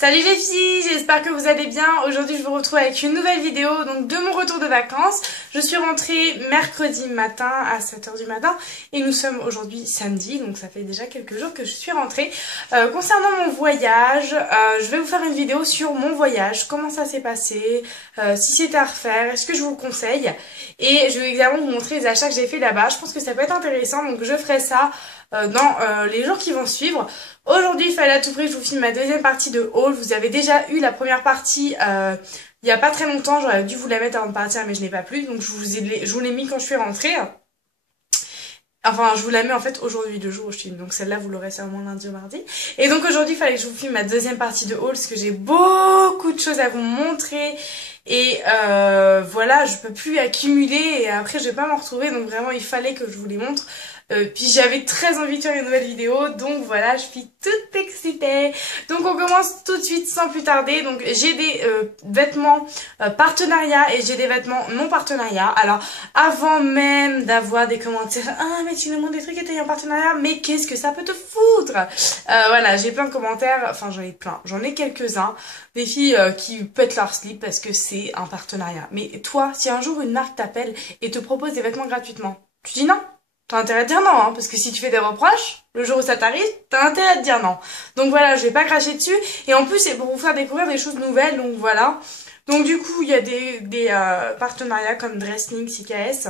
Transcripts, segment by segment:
Salut les filles, j'espère que vous allez bien. Aujourd'hui je vous retrouve avec une nouvelle vidéo donc de mon retour de vacances. Je suis rentrée mercredi matin à 7h du matin et nous sommes aujourd'hui samedi, donc ça fait déjà quelques jours que je suis rentrée. Concernant mon voyage, je vais vous faire une vidéo sur mon voyage, comment ça s'est passé, si c'était à refaire, est-ce que je vous le conseille, et je vais également vous montrer les achats que j'ai fait là-bas. Je pense que ça peut être intéressant, donc je ferai ça dans les jours qui vont suivre. Aujourd'hui, il fallait à tout prix que je vous filme ma deuxième partie de haul. Vous avez déjà eu la première partie il y a pas très longtemps. J'aurais dû vous la mettre avant de partir, mais je n'ai pas pu. Donc je vous l'ai mis quand je suis rentrée. Enfin, je vous la mets en fait aujourd'hui, le jour où je filme. Donc celle-là, vous l'aurez sûrement lundi ou mardi. Et donc aujourd'hui, il fallait que je vous filme ma deuxième partie de haul, parce que j'ai beaucoup de choses à vous montrer. Et voilà, je peux plus accumuler et après je vais pas m'en retrouver. Donc vraiment, il fallait que je vous les montre. Puis j'avais très envie de faire une nouvelle vidéo, donc voilà, je suis toute excitée. Donc on commence tout de suite sans plus tarder. Donc j'ai des vêtements partenariat et j'ai des vêtements non partenariat. Alors avant même d'avoir des commentaires, ah mais tu nous montres des trucs et t'es en partenariat, mais qu'est-ce que ça peut te foutre, voilà, j'ai plein de commentaires, enfin j'en ai plein, j'en ai quelques-uns, des filles qui pètent leur slip parce que c'est un partenariat. Mais toi, si un jour une marque t'appelle et te propose des vêtements gratuitement, tu dis non? T'as intérêt à dire non, hein, parce que si tu fais des reproches, le jour où ça t'arrive, t'as intérêt à te dire non. Donc voilà, je vais pas cracher dessus. Et en plus, c'est pour vous faire découvrir des choses nouvelles, donc voilà. Donc du coup, il y a des partenariats comme Dresslink, CKS.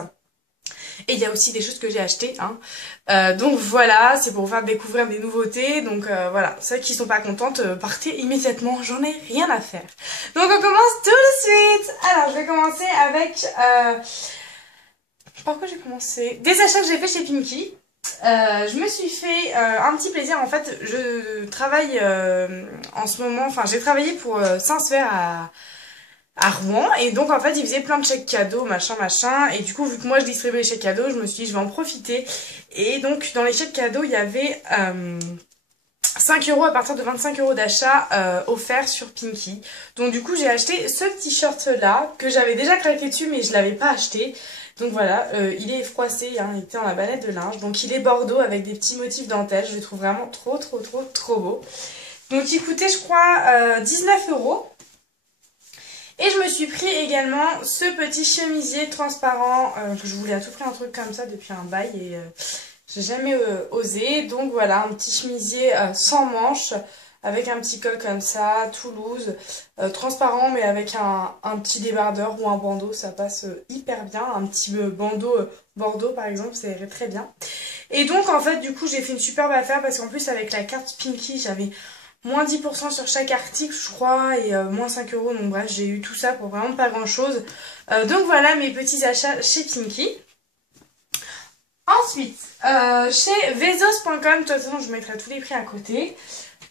Et il y a aussi des choses que j'ai achetées, hein. Donc voilà, c'est pour vous faire découvrir des nouveautés. Donc voilà, celles qui sont pas contentes, partez immédiatement, j'en ai rien à faire. Donc on commence tout de suite. Alors, je vais commencer avec... Par quoi j'ai commencé? Des achats que j'ai fait chez Pinky. Je me suis fait un petit plaisir. En fait, je travaille en ce moment, enfin j'ai travaillé pour Saint-Sver à Rouen, et donc en fait ils faisaient plein de chèques cadeaux, machin machin, et du coup vu que moi je distribuais les chèques cadeaux, je me suis dit je vais en profiter. Et donc dans les chèques cadeaux il y avait 5 € à partir de 25 € d'achat offerts sur Pinky. Donc du coup j'ai acheté ce t-shirt là que j'avais déjà craqué dessus mais je l'avais pas acheté. Donc voilà, il est froissé, hein, il était dans la banette de linge. Donc il est bordeaux avec des petits motifs dentelle. Je le trouve vraiment trop beau. Donc il coûtait je crois 19 €. Et je me suis pris également ce petit chemisier transparent. Que je voulais à tout prix un truc comme ça depuis un bail et j'ai jamais osé. Donc voilà, un petit chemisier sans manches, avec un petit col comme ça, Toulouse, transparent mais avec un petit débardeur ou un bandeau, ça passe hyper bien. Un petit bandeau bordeaux par exemple, ça irait très bien. Et donc en fait du coup j'ai fait une superbe affaire parce qu'en plus avec la carte Pinky j'avais moins 10% sur chaque article je crois et moins 5 €. Donc bref, j'ai eu tout ça pour vraiment pas grand chose. Donc voilà mes petits achats chez Pinky. Ensuite, chez Vezos.com, de toute façon je vous mettrai tous les prix à côté.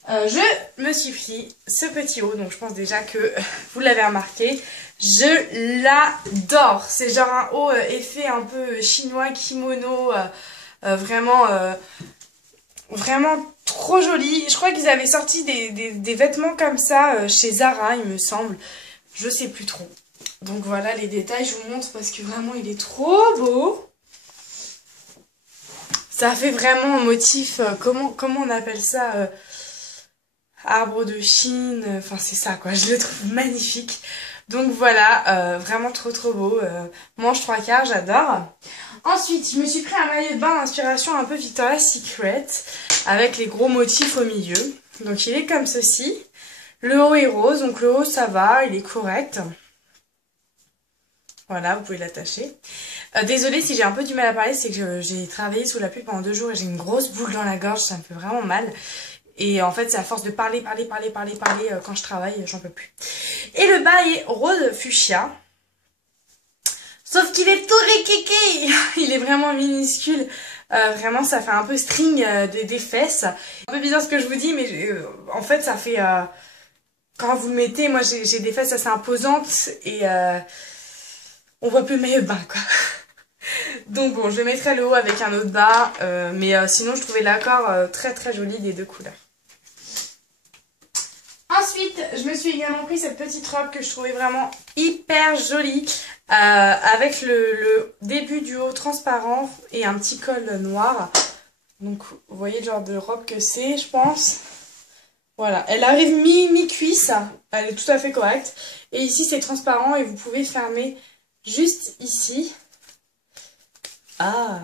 Je me suis pris ce petit haut, donc je pense déjà que vous l'avez remarqué, je l'adore. C'est genre un haut effet un peu chinois, kimono, vraiment trop joli. Je crois qu'ils avaient sorti des vêtements comme ça chez Zara, il me semble, je sais plus trop. Donc voilà les détails, je vous montre parce que vraiment il est trop beau. Ça fait vraiment un motif, comment on appelle ça, arbre de Chine, enfin c'est ça quoi, je le trouve magnifique. Donc voilà, vraiment trop beau, manche 3/4, j'adore. Ensuite, je me suis pris un maillot de bain d'inspiration un peu Victoria's Secret, avec les gros motifs au milieu. Donc il est comme ceci, le haut est rose, donc le haut ça va, il est correct. Voilà, vous pouvez l'attacher. Désolée si j'ai un peu du mal à parler, c'est que j'ai travaillé sous la pluie pendant 2 jours et j'ai une grosse boule dans la gorge, ça me fait vraiment mal. Et en fait, c'est à force de parler quand je travaille, j'en peux plus. Et le bas est rose fuchsia. Sauf qu'il est tout rikiki. Il est vraiment minuscule. Vraiment, ça fait un peu string des fesses. Un peu bizarre ce que je vous dis, mais en fait, ça fait... quand vous le mettez, moi j'ai des fesses assez imposantes et on voit plus le maillot de bain, quoi. Donc bon, je mettrai le haut avec un autre bas, mais sinon je trouvais l'accord très joli des deux couleurs. Ensuite, je me suis également pris cette petite robe que je trouvais vraiment hyper jolie, avec le début du haut transparent et un petit col noir. Donc vous voyez le genre de robe que c'est, je pense. Voilà, elle arrive mi-cuisse, elle est tout à fait correcte. Et ici c'est transparent et vous pouvez fermer juste ici. Ah!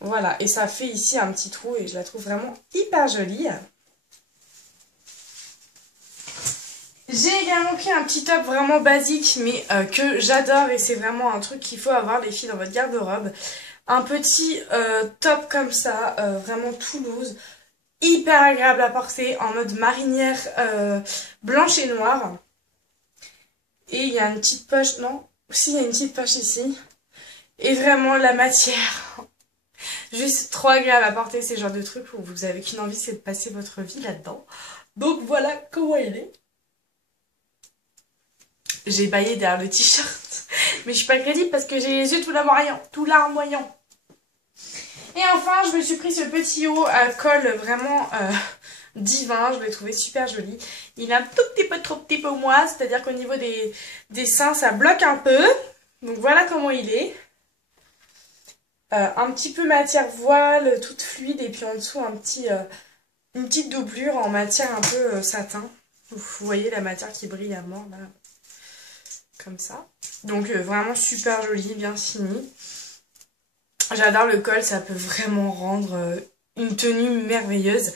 Voilà, et ça fait ici un petit trou et je la trouve vraiment hyper jolie. J'ai également pris un petit top vraiment basique mais que j'adore et c'est vraiment un truc qu'il faut avoir les filles dans votre garde-robe. Un petit top comme ça, vraiment tout loose, hyper agréable à porter en mode marinière blanche et noire. Et il y a une petite poche, non? Si, il y a une petite poche ici. Et vraiment la matière... Juste trop agréable à porter, ces genres de trucs où vous avez qu'une envie, c'est de passer votre vie là-dedans. Donc voilà comment il est. J'ai baillé derrière le t-shirt, mais je suis pas crédible parce que j'ai les yeux tout larmoyants. Et enfin, je me suis pris ce petit haut à col vraiment divin, je l'ai trouvé super joli. Il est un tout petit peu trop petit pour moi, c'est-à-dire qu'au niveau des seins, ça bloque un peu. Donc voilà comment il est. Un petit peu matière voile, toute fluide, et puis en dessous une petite doublure en matière un peu satin. Vous voyez la matière qui brille à mort là, comme ça. Donc vraiment super joli, bien fini. J'adore le col, ça peut vraiment rendre une tenue merveilleuse.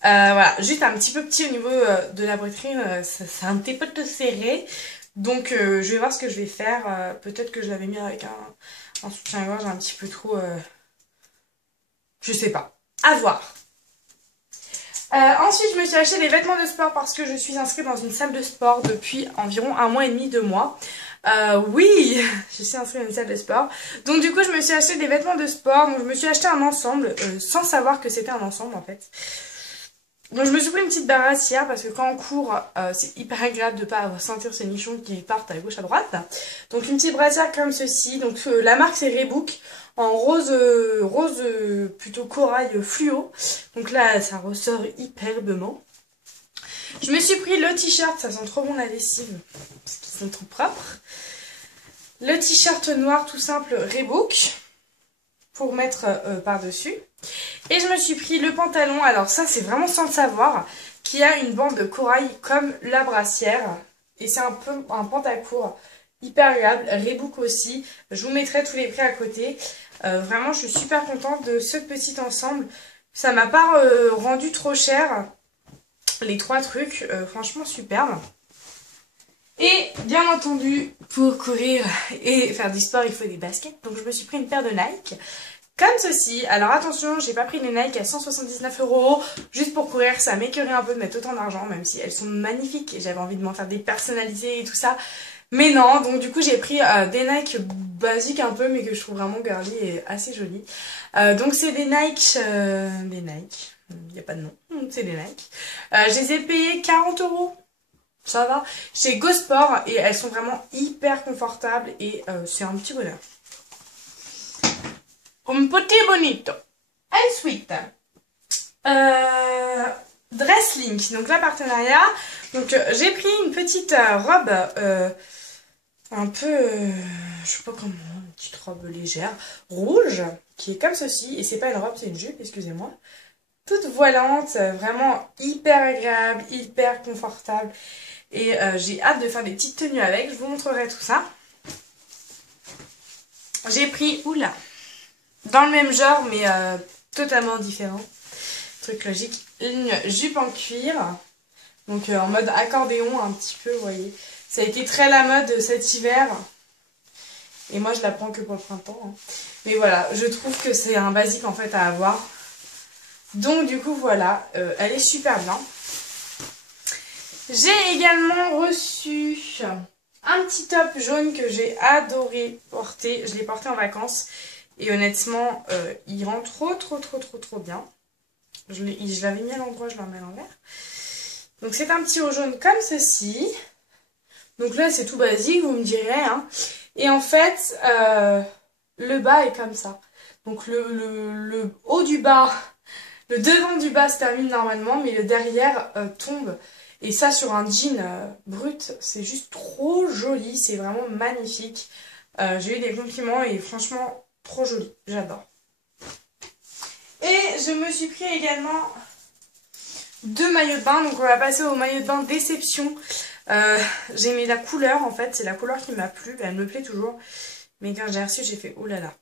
Voilà, juste un petit peu petit au niveau de la poitrine, c'est un petit peu te serré. Donc je vais voir ce que je vais faire. Peut-être que je l'avais mis avec un soutien-gorge un petit peu trop... je sais pas. À voir. Ensuite, je me suis acheté des vêtements de sport parce que je suis inscrite dans une salle de sport depuis environ 1 mois et demi, 2 mois. Oui, je suis inscrite dans une salle de sport. Donc du coup, je me suis acheté des vêtements de sport. Donc je me suis acheté un ensemble, sans savoir que c'était un ensemble en fait. Donc je me suis pris une petite barassière parce que quand on court, c'est hyper agréable de ne pas sentir ces nichons qui partent à gauche à droite. Donc une petite brassière comme ceci. Donc la marque c'est Reebok en rose plutôt corail fluo. Donc là ça ressort hyperbement. Je me suis pris le t-shirt, ça sent trop bon la lessive parce qu'ils sont trop propres. Le t-shirt noir tout simple Reebok pour mettre par-dessus. Et je me suis pris le pantalon, alors ça c'est vraiment sans le savoir, qui a une bande de corail comme la brassière. Et c'est un peu un pantacourt hyper agréable, Reebok aussi. Je vous mettrai tous les prix à côté. Vraiment je suis super contente de ce petit ensemble. Ça m'a pas rendu trop cher, les 3 trucs, franchement superbe. Et bien entendu, pour courir et faire du sport, il faut des baskets. Donc je me suis pris une paire de Nike. Comme ceci, alors attention, j'ai pas pris les Nike à 179 €, juste pour courir, ça m'écœurait un peu de mettre autant d'argent, même si elles sont magnifiques et j'avais envie de m'en faire des personnalisées et tout ça. Mais non, donc du coup j'ai pris des Nike basiques un peu, mais que je trouve vraiment girly et assez jolies. Donc c'est des Nike, il n'y a pas de nom, c'est des Nike. Je les ai payés 40 €. Ça va, chez Go Sport et elles sont vraiment hyper confortables et c'est un petit bonheur. Un petit bonito. Ensuite, Dresslink, donc là partenariat. Donc j'ai pris une petite robe un peu, je sais pas comment, une petite robe légère, rouge, qui est comme ceci. Et c'est pas une robe, c'est une jupe, excusez-moi. Toute voilante, vraiment hyper agréable, hyper confortable. Et j'ai hâte de faire des petites tenues avec, je vous montrerai tout ça. J'ai pris, oula, dans le même genre mais totalement différent. Truc logique, une jupe en cuir. Donc en mode accordéon un petit peu, vous voyez. Ça a été très la mode cet hiver. Et moi je la prends que pour le printemps. Hein. Mais voilà, je trouve que c'est un basique en fait à avoir. Donc du coup voilà, elle est super bien. J'ai également reçu un petit top jaune que j'ai adoré porter. Je l'ai porté en vacances. Et honnêtement, il rend trop bien. Je l'avais mis à l'endroit, je le remets à l'envers. Donc c'est un petit haut jaune comme ceci. Donc là c'est tout basique, vous me direz. Hein. Et en fait, le bas est comme ça. Donc le haut du bas, le devant du bas se termine normalement, mais le derrière tombe. Et ça sur un jean brut, c'est juste trop joli, c'est vraiment magnifique. J'ai eu des compliments et franchement trop joli, j'adore. Et je me suis pris également deux maillots de bain. Donc on va passer au maillot de bain Déception. J'ai aimé la couleur en fait, c'est la couleur qui m'a plu, elle me plaît toujours. Mais quand j'ai reçu, j'ai fait oh là là.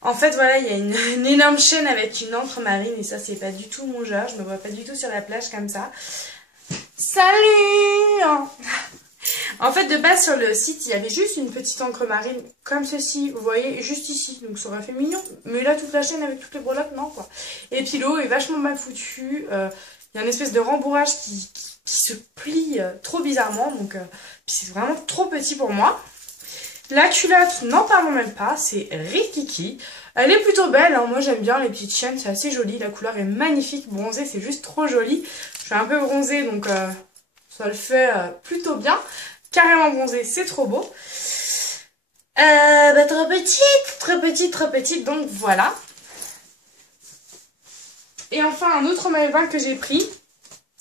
En fait voilà, il y a une énorme chaîne avec une encre marine et ça c'est pas du tout mon genre, je me vois pas du tout sur la plage comme ça. Salut! En fait de base sur le site il y avait juste une petite encre marine comme ceci, vous voyez, juste ici, donc ça aurait fait mignon. Mais là toute la chaîne avec toutes les breloques, non quoi. Et puis l'eau est vachement mal foutue, il y a une espèce de rembourrage qui se plie trop bizarrement, donc puis c'est vraiment trop petit pour moi. La culotte, n'en parlons même pas, c'est Rikiki. Elle est plutôt belle, hein. Moi j'aime bien les petites chaînes, c'est assez joli, la couleur est magnifique, bronzée c'est juste trop joli. Je suis un peu bronzée donc ça le fait plutôt bien. Carrément bronzée, c'est trop beau. Trop petite, donc voilà. Et enfin un autre maillot de bain que j'ai pris.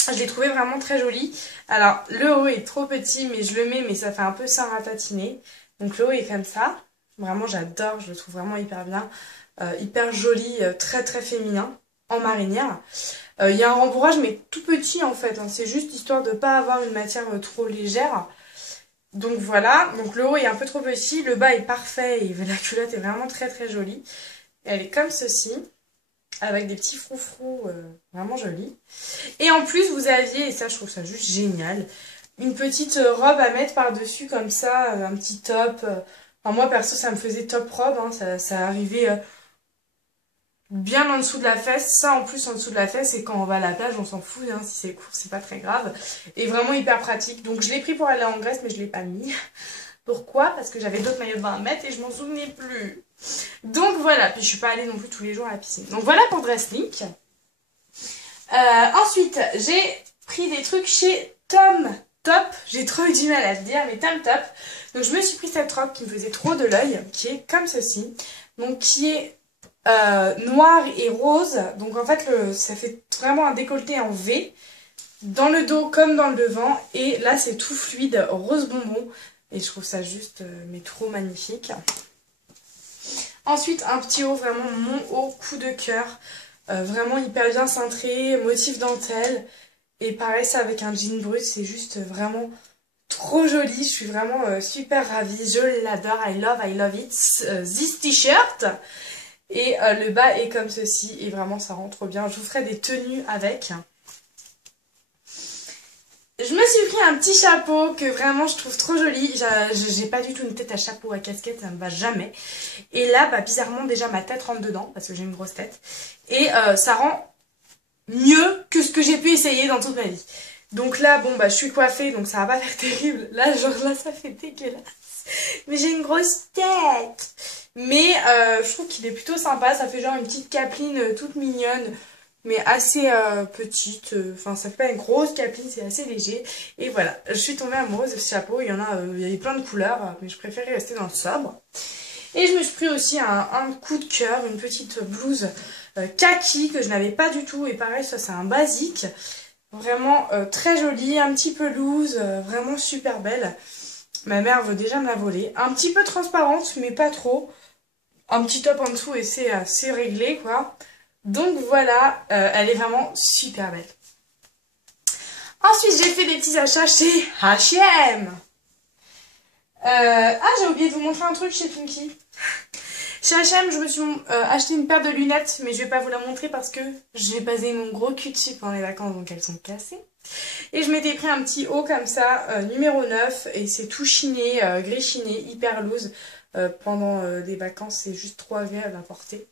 Je l'ai trouvé vraiment très joli. Alors, le haut est trop petit, mais je le mets, mais ça fait un peu sein ratatiné. Donc, le haut est comme ça. Vraiment, j'adore. Je le trouve vraiment hyper bien. Hyper joli, très très féminin, en marinière. Il y a un rembourrage, mais tout petit en fait. Hein. C'est juste histoire de ne pas avoir une matière trop légère. Donc, voilà. Donc, le haut est un peu trop petit. Le bas est parfait et la culotte est vraiment très très jolie. Elle est comme ceci. Avec des petits froufrous vraiment jolis. Et en plus, vous aviez, et ça je trouve ça juste génial, une petite robe à mettre par-dessus comme ça, un petit top. Enfin, moi perso, ça me faisait top robe, hein, ça arrivait bien en dessous de la fesse. Ça en plus en dessous de la fesse, et quand on va à la plage, on s'en fout, hein, si c'est court, c'est pas très grave. Et vraiment hyper pratique. Donc je l'ai pris pour aller en Grèce, mais je l'ai pas mis. Pourquoi? Parce que j'avais d'autres maillots de bain à mettre et je m'en souvenais plus. Donc voilà, puis je suis pas allée non plus tous les jours à la piscine. Donc voilà pour Dresslink. Ensuite, j'ai pris des trucs chez Tom Top. J'ai trop eu du mal à le dire, mais Tom Top. Donc je me suis pris cette robe qui me faisait trop de l'œil, qui est comme ceci. Donc qui est noire et rose. Donc en fait, ça fait vraiment un décolleté en V. Dans le dos comme dans le devant. Et là, c'est tout fluide, rose bonbon. Et je trouve ça juste, mais trop magnifique. Ensuite, un petit haut, vraiment mon haut coup de cœur. Vraiment hyper bien cintré, motif dentelle. Et pareil, ça avec un jean brut, c'est juste vraiment trop joli. Je suis vraiment super ravie. Je l'adore. I love it. This t-shirt. Et le bas est comme ceci. Et vraiment, ça rend trop bien. Je vous ferai des tenues avec. Je me suis pris un petit chapeau que vraiment je trouve trop joli. J'ai pas du tout une tête à chapeau à casquette, ça me va jamais. Et là, bah, bizarrement, déjà ma tête rentre dedans parce que j'ai une grosse tête. Et ça rend mieux que ce que j'ai pu essayer dans toute ma vie. Donc là, bon, bah je suis coiffée, donc ça va pas faire terrible. Là, genre là, ça fait dégueulasse. Mais j'ai une grosse tête. Mais je trouve qu'il est plutôt sympa. Ça fait genre une petite capeline toute mignonne. Mais assez petite, enfin ça fait pas une grosse capeline, c'est assez léger. Et voilà, je suis tombée amoureuse de ce chapeau, il y avait plein de couleurs, mais je préférais rester dans le sobre. Et je me suis pris aussi un coup de cœur, une petite blouse kaki que je n'avais pas du tout, et pareil, ça c'est un basique. Vraiment très jolie, un petit peu loose, vraiment super belle. Ma mère veut déjà me la voler. Un petit peu transparente, mais pas trop. Un petit top en dessous et c'est assez réglé quoi. Donc voilà, elle est vraiment super belle. Ensuite, j'ai fait des petits achats chez H&M. Ah, j'ai oublié de vous montrer un truc chez Pinky. Chez H&M, je me suis acheté une paire de lunettes, mais je vais pas vous la montrer parce que j'ai basé mon gros cul dessus pendant les vacances, donc elles sont cassées. Et je m'étais pris un petit haut comme ça, numéro 9, et c'est tout chiné, gris chiné, hyper loose. Pendant des vacances, c'est juste trop agréable à porter.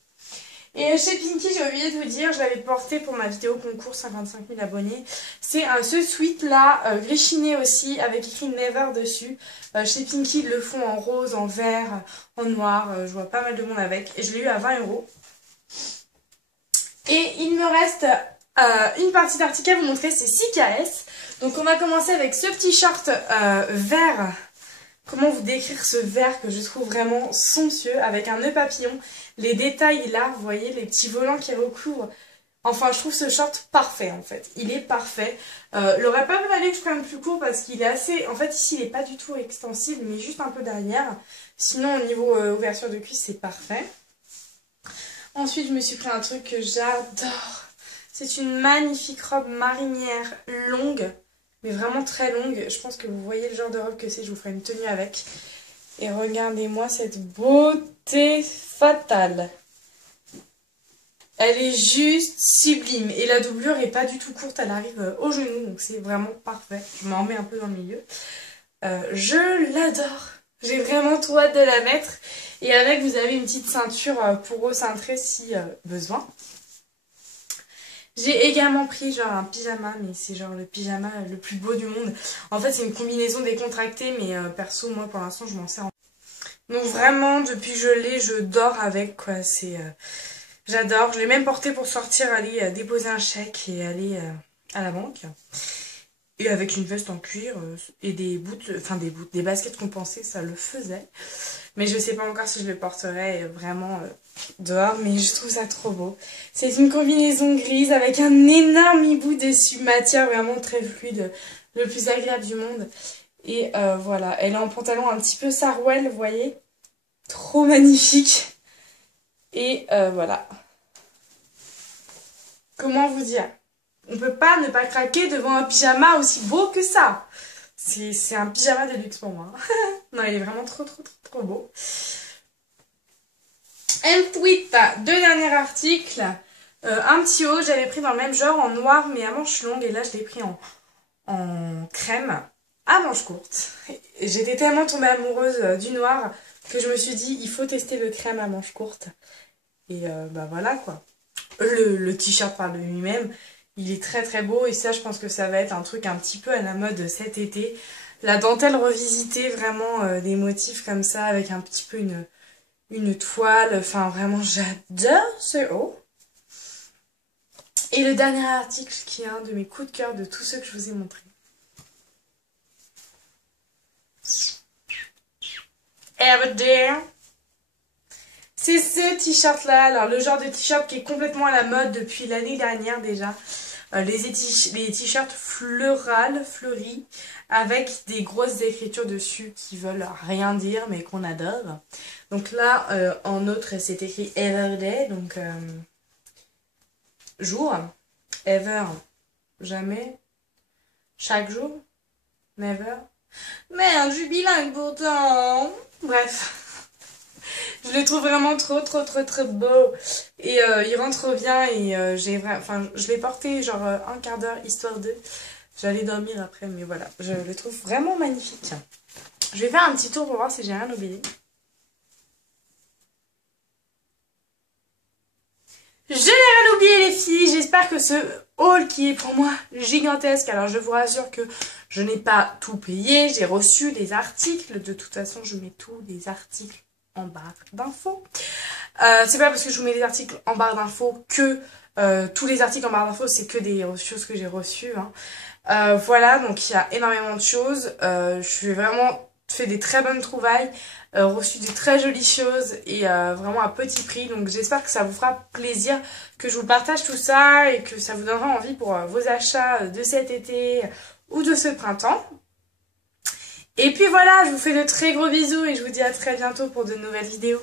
Et chez Pinky, j'ai oublié de vous dire, je l'avais porté pour ma vidéo concours 55 000 abonnés. C'est ce sweat là, gris chiné aussi, avec écrit Never dessus. Chez Pinky, ils le font en rose, en vert, en noir. Je vois pas mal de monde avec. Et je l'ai eu à 20 €. Et il me reste une partie d'article à vous montrer, c'est 6 KS. Donc on va commencer avec ce petit short vert. Comment vous décrire ce vert que je trouve vraiment somptueux avec un nœud papillon. Les détails là, vous voyez les petits volants qui recouvrent. Enfin, je trouve ce short parfait en fait. Il est parfait. Il n'aurait pas fallu que je prenne plus court parce qu'il est assez... En fait, ici, il n'est pas du tout extensible, mais juste un peu derrière. Sinon, au niveau ouverture de cuisse, c'est parfait. Ensuite, je me suis pris un truc que j'adore. C'est une magnifique robe marinière longue, mais vraiment très longue. Je pense que vous voyez le genre de robe que c'est, je vous ferai une tenue avec. Et regardez-moi cette beauté fatale. Elle est juste sublime. Et la doublure est pas du tout courte, elle arrive au genou, donc c'est vraiment parfait. Je m'en mets un peu dans le milieu. Je l'adore. J'ai vraiment trop hâte de la mettre. Et avec, vous avez une petite ceinture pour recintrer si besoin. J'ai également pris genre un pyjama, mais c'est genre le pyjama le plus beau du monde. En fait, c'est une combinaison décontractée, mais perso, moi pour l'instant, je m'en sers. Donc vraiment, depuis que je l'ai, je dors avec, quoi. C'est, j'adore. Je l'ai même porté pour sortir, aller déposer un chèque et aller à la banque. Et avec une veste en cuir et des boots, des baskets compensées, ça le faisait. Mais je sais pas encore si je le porterai vraiment dehors, mais je trouve ça trop beau. C'est une combinaison grise avec un énorme hibou dessus, matière vraiment très fluide, le plus agréable du monde. Et voilà, elle est en pantalon un petit peu sarouel, vous voyez. Trop magnifique. Et voilà. Comment vous dire ? On peut pas ne pas craquer devant un pyjama aussi beau que ça. C'est un pyjama de luxe pour moi. Non, il est vraiment trop beau. Ensuite, deux derniers articles. Un petit haut, j'avais pris dans le même genre en noir mais à manches longues. Et là, je l'ai pris en crème à manches courtes. J'étais tellement tombée amoureuse du noir que je me suis dit, il faut tester le crème à manches courtes. Et bah voilà quoi. Le t-shirt parle de lui-même. Il est très beau et ça je pense que ça va être un truc un petit peu à la mode cet été. La dentelle revisitée, vraiment des motifs comme ça avec un petit peu une toile. Enfin vraiment j'adore ce haut. Et le dernier article qui est un de mes coups de cœur de tous ceux que je vous ai montrés. Everyday. C'est ce t-shirt là, alors le genre de t-shirt qui est complètement à la mode depuis l'année dernière déjà. Les t-shirts fleuris, avec des grosses écritures dessus qui veulent rien dire mais qu'on adore. Donc là, en autre, c'est écrit Everyday, donc jour, ever, jamais, chaque jour, never. Merde, je suis bilingue pourtant. Bref. Je le trouve vraiment trop beau. Et il rentre bien et je l'ai porté genre un quart d'heure histoire de... J'allais dormir après mais voilà. Je le trouve vraiment magnifique. Je vais faire un petit tour pour voir si j'ai rien oublié. Je n'ai rien oublié les filles. J'espère que ce haul qui est pour moi gigantesque. Alors je vous rassure que je n'ai pas tout payé. J'ai reçu des articles. De toute façon je mets tous les articles en barre d'infos. C'est pas parce que je vous mets les articles en barre d'infos que tous les articles en barre d'infos c'est que des choses que j'ai reçues. Hein. Voilà, donc il y a énormément de choses. Je suis vraiment fait des très bonnes trouvailles, reçu des très jolies choses et vraiment à petit prix. Donc j'espère que ça vous fera plaisir, que je vous partage tout ça et que ça vous donnera envie pour vos achats de cet été ou de ce printemps. Et puis voilà, je vous fais de très gros bisous et je vous dis à très bientôt pour de nouvelles vidéos.